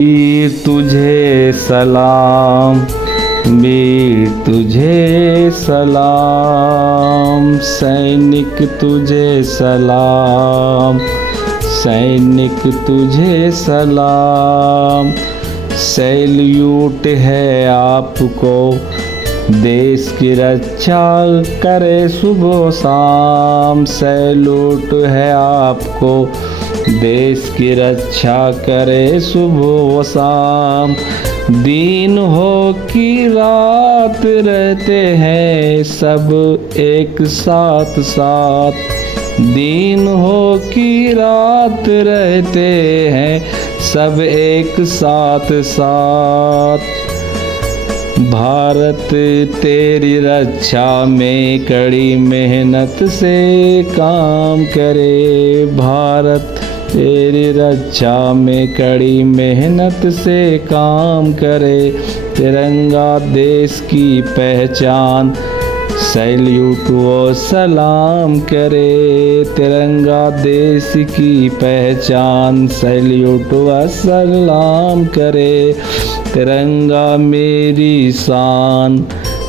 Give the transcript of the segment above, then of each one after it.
वीर तुझे सलाम, वीर तुझे सलाम, सैनिक तुझे सलाम, सैनिक तुझे सलाम। सैल्यूट है आपको, देश की रक्षा करे सुबह शाम। सैल्यूट है आपको, देश की रक्षा करे सुबह शाम। दिन हो कि रात रहते हैं सब एक साथ साथ। दिन हो कि रात रहते हैं सब एक साथ साथ। भारत तेरी रक्षा में कड़ी मेहनत से काम करे। भारत तेरी रक्षा में कड़ी मेहनत से काम करे। तिरंगा देश की पहचान, सैल्यूट व सलाम करे। तिरंगा देश की पहचान, सैल्यूट व सलाम करे। तिरंगा मेरी शान,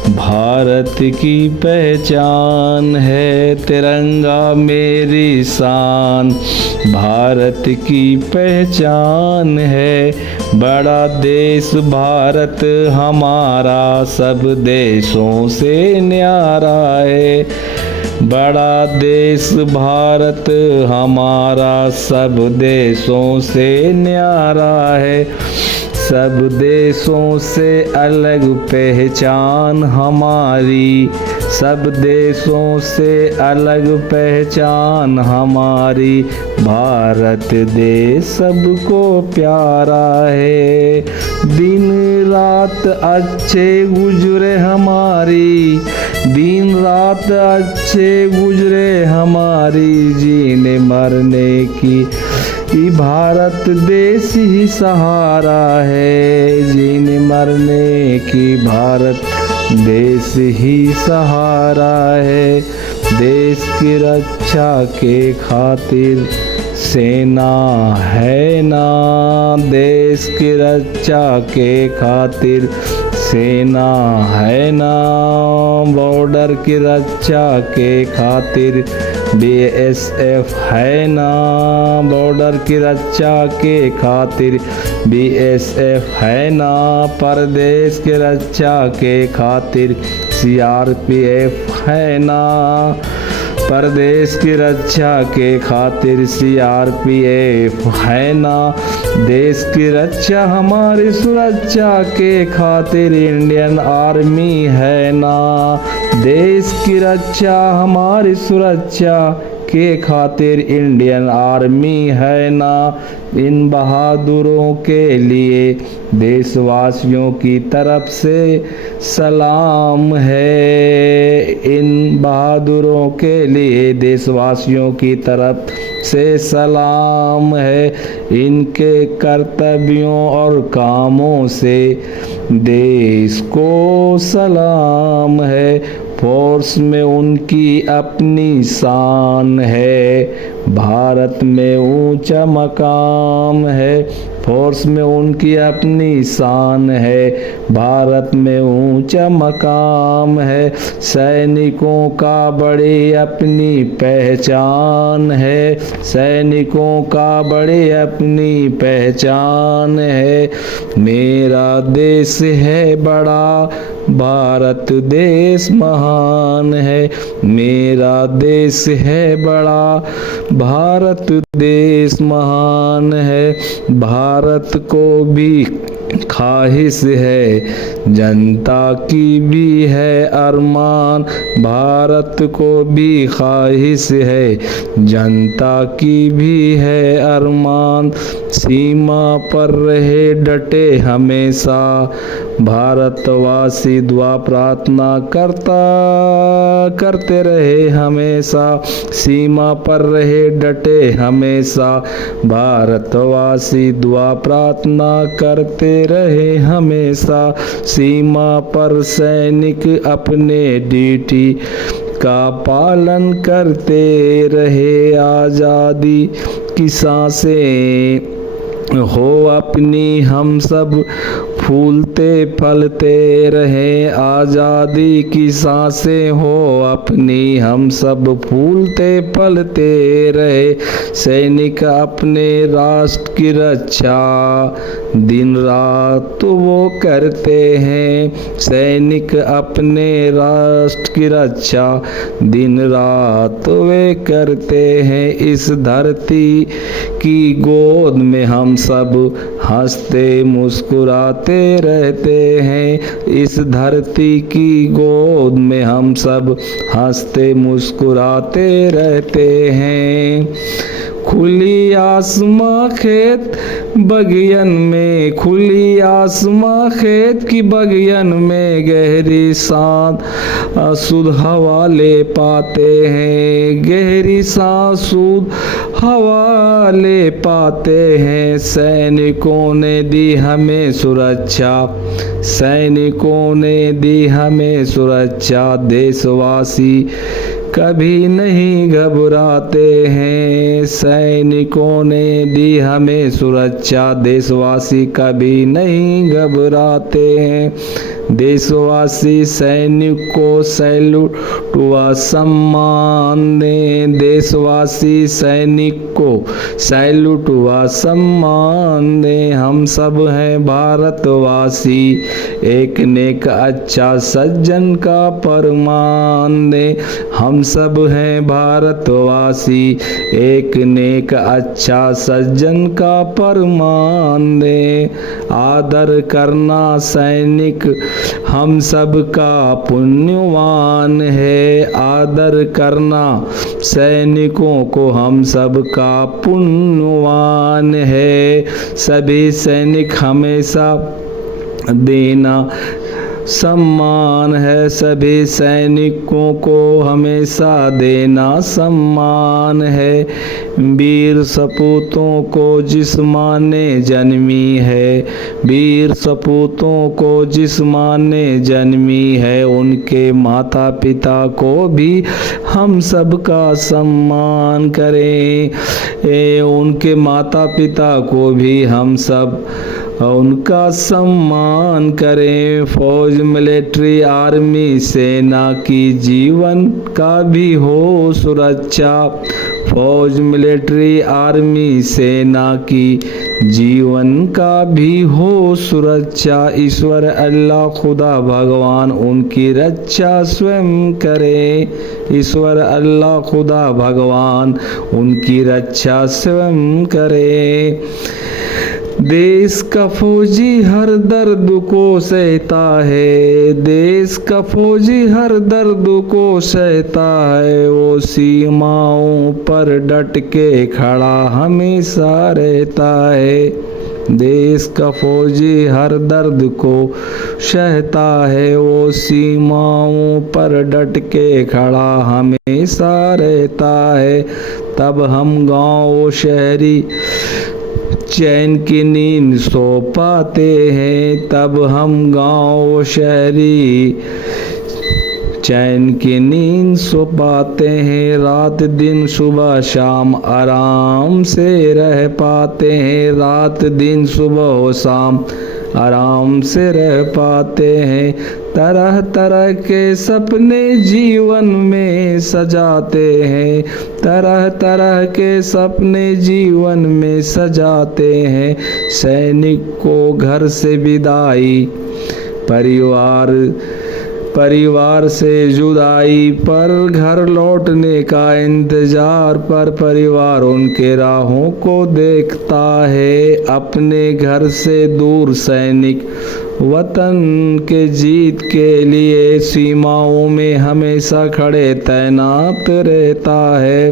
भारत की पहचान है। तिरंगा मेरी शान, भारत की पहचान है। बड़ा देश भारत हमारा, सब देशों से न्यारा है। बड़ा देश भारत हमारा, सब देशों से न्यारा है। सब देशों से अलग पहचान हमारी, सब देशों से अलग पहचान हमारी। भारत देश सबको प्यारा है। दिन रात अच्छे गुजरे हमारी, दिन रात अच्छे गुजरे हमारी। जीने मरने की भारत देश ही सहारा है। जीने मरने की भारत देश ही सहारा है। देश की रक्षा के खातिर सेना है ना, देश की रक्षा के खातिर सेना है ना। बॉर्डर की रक्षा के खातिर BSF है ना, बॉर्डर की रक्षा के खातिर BSF है ना। परदेश की रक्षा के खातिर CRPF है ना, परदेश की रक्षा के खातिर CRPF है ना। देश की रक्षा हमारी सुरक्षा के खातिर इंडियन आर्मी है ना। देश की रक्षा हमारी सुरक्षा के खातिर इंडियन आर्मी है ना। इन बहादुरों के लिए देशवासियों की तरफ से सलाम है। इन बहादुरों के लिए देशवासियों की तरफ से सलाम है। इनके कर्तव्यों और कामों से देश को सलाम है। फोर्स में उनकी अपनी शान है, भारत में ऊंचा मकाम है। फोर्स में उनकी अपनी शान है, भारत में ऊंचा मकाम है। सैनिकों का बड़ी अपनी पहचान है, सैनिकों का बड़ी अपनी पहचान है। मेरा देश है बड़ा, भारत देश महान है। मेरा देश है बड़ा, भारत देश महान है। भारत को भी ख्वाहिश है, जनता की भी है अरमान। भारत को भी ख्वाहिश है, जनता की भी है अरमान। सीमा पर रहे डटे हमेशा, भारतवासी दुआ प्रार्थना करते रहे हमेशा। सीमा पर रहे डटे हमेशा, भारतवासी दुआ प्रार्थना करते रहे हमेशा। सीमा पर सैनिक अपने ड्यूटी का पालन करते रहे। आज़ादी की सांसें हो अपनी हम सब फूलते फलते रहे, आज़ादी की सांसें हो अपनी हम सब फूलते फलते रहे। सैनिक अपने राष्ट्र की रक्षा दिन रात वो करते हैं, सैनिक अपने राष्ट्र की रक्षा दिन रात वे करते हैं। इस धरती की गोद में हम सब हंसते मुस्कुराते रहते हैं, इस धरती की गोद में हम सब हंसते मुस्कुराते रहते हैं। खुली आसमां खेत बगियन में, खुली आसमां खेत की बगियन में गहरी सांस शुद्ध हवा ले पाते हैं, गहरी सांस शुद्ध हवा ले पाते हैं। सैनिकों ने दी हमें सुरक्षा, सैनिकों ने दी हमें सुरक्षा, देशवासी कभी नहीं घबराते हैं। सैनिकों ने दी हमें सुरक्षा, देशवासी कभी नहीं घबराते हैं। देशवासी सैनिक को सैल्यूट व सम्मान दें, देशवासी सैनिक को सैल्यूट व सम्मान दें। हम सब हैं भारतवासी, एक नेक अच्छा सज्जन का फरमान दें। हम सब हैं भारतवासी, एक नेक अच्छा सज्जन का फरमान दें। आदर करना सैनिक हम सब का पुण्यवान है, आदर करना सैनिकों को हम सब का पुण्यवान है। सभी सैनिक हमेशा देना सम्मान है, सभी सैनिकों को हमेशा देना सम्मान है। वीर सपूतों को जिस माँ ने जन्मी है, वीर सपूतों को जिस माँ ने जन्मी है, उनके माता पिता को भी हम सब का सम्मान करें। उनके माता पिता को भी हम सब उनका सम्मान करें। फौज मिलिट्री आर्मी सेना की जीवन का भी हो सुरक्षा, फौज मिलिट्री आर्मी सेना की जीवन का भी हो सुरक्षा। ईश्वर अल्लाह खुदा भगवान उनकी रक्षा स्वयं करे, ईश्वर अल्लाह खुदा भगवान उनकी रक्षा स्वयं करे। देश का फौजी हर दर्द को सहता है, देश का फौजी हर दर्द को सहता है, वो सीमाओं पर डट के खड़ा हमेशा रहता है। देश का फौजी हर दर्द को सहता है, वो सीमाओं पर डट के खड़ा हमेशा रहता है। तब हम गाँव शहरी चैन की नींद सो पाते हैं, तब हम गाँव शहरी चैन की नींद सो पाते हैं। रात दिन सुबह शाम आराम से रह पाते हैं, रात दिन सुबह शाम आराम से रह पाते हैं। तरह तरह के सपने जीवन में सजाते हैं, तरह तरह के सपने जीवन में सजाते हैं। सैनिक को घर से विदाई, परिवार से जुदाई पर घर लौटने का इंतजार पर परिवार उनके राहों को देखता है। अपने घर से दूर सैनिक वतन के जीत के लिए सीमाओं में हमेशा खड़े तैनात रहता है।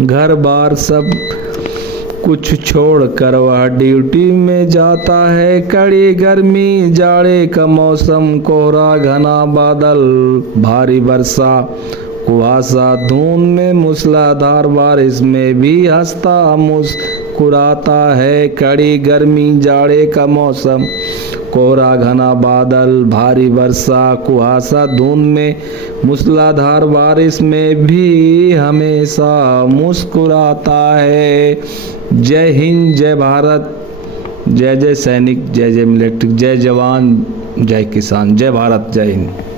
घर बार सब कुछ छोड़कर वह ड्यूटी में जाता है। कड़ी गर्मी जाड़े का मौसम, कोहरा घना बादल, भारी वर्षा कुहासा, धुंध में मूसलाधार बारिश में भी हंसता मुस्कुराता है। कड़ी गर्मी जाड़े का मौसम, कोहरा घना बादल, भारी वर्षा, कुहासा, धुंध में, मूसलाधार बारिश में भी हमेशा मुस्कुराता है। जय हिंद, जय भारत, जय जय सैनिक, जय जय मिलिट्री, जय जवान, जय किसान, जय भारत, जय हिंद।